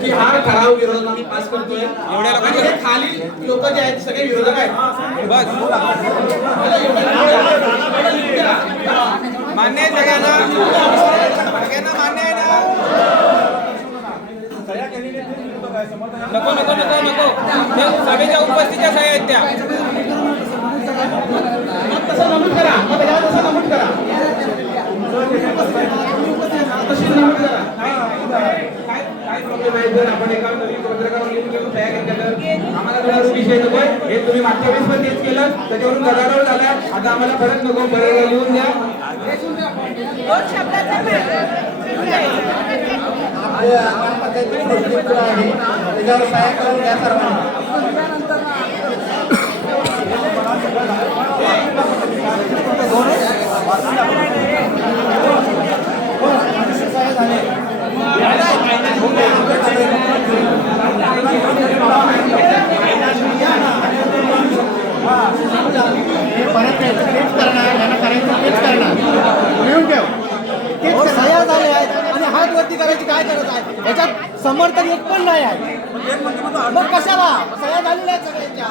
की हा ठराव विरोधात आम्ही पास करतोय. आणि हे खाली लोक जे आहेत सगळे विरोधक आहेत. बस. मान्य आहे सगळ्यांना. सगळ्यांना मान्य आहे ना. नको नको नको नको. सभेच्या उपस्थितीच्या सह्या आहेत त्या. प्रॉब्लेम आहे जर आपण एका नवीन पत्रकार लिहून घेऊन तयार केलं आम्हाला गरज विषय नकोय हे तुम्ही मागच्या वेळेस पण तेच केलं. त्याच्यावरून गदारोळ झाला. आता आम्हाला परत नको. परत लिहून द्या. दोन शब्दाचा सहाय्य करून द्या सर्वांनी परत लिहून हो, हात करायची काय आहे? समर्थन एक पण नाही आहे. मग कशाला? सगळ्या झालेल्या सगळ्यांच्या.